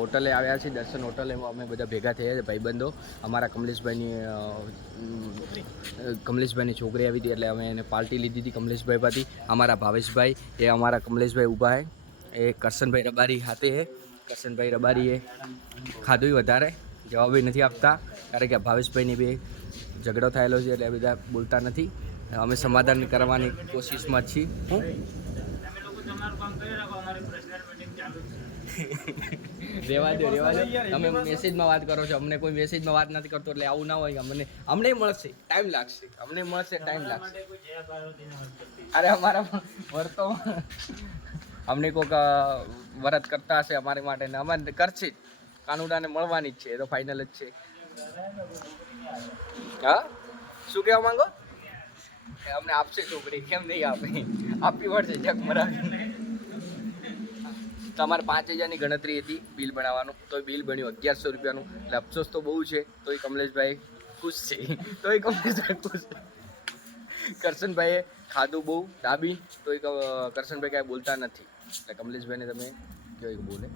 હોટલે આવ્યા છીએ, દર્શન હોટલે અમે બધા ભેગા થયા છે ભાઈબંધો. અમારા કમલેશભાઈની છોકરી આવી હતી એટલે અમે એને પાર્ટી લીધી હતી કમલેશભાઈ પાસેથી. અમારા ભાવેશભાઈ એ અમારા કમલેશભાઈ ઊભા છે, એ કરશનભાઈ રબારી હાથે છે. કરશનભાઈ રબારીએ ખાધું વધારે, જવાબ નથી આપતા, કારણ કે ભાવેશભાઈની બી ઝઘડો થયેલો છે એટલે બધા બોલતા નથી. અમે સમાધાન કરવાની કોશિશમાં છીએ. રેવા દો તમે મેસેજમાં વાત કરો છો, અમને કોઈ મેસેજમાં વાત નથી કરતો એટલે આવું ના હોય. અમને મળશે ટાઈમ લાગશે, અરે અમારા વર્તો અમને કોઈક વરત કરતા હશે અમારી માટે ને અમારે કરશે જ. કાનુડાને મળવાની જ છે, એ તો ફાઇનલ જ છે. હા શું કહેવા માંગો? અમને આપશે છોકરી, કેમ નહીં આપે? આપવી પડશે જગ મરાવી. તમારે 5,000ની ગણતરી હતી બિલ બનાવવાનું, તો બિલ બન્યું 1100 રૂપિયાનું. એટલે અફસોસ તો બહુ છે, તોય કમલેશભાઈ ખુશ છે. કરશનભાઈએ ખાધું બહુ ડાબી, તોય કરશનભાઈ કાંઈ બોલતા નથી. એટલે કમલેશભાઈને તમે કહો બોલે.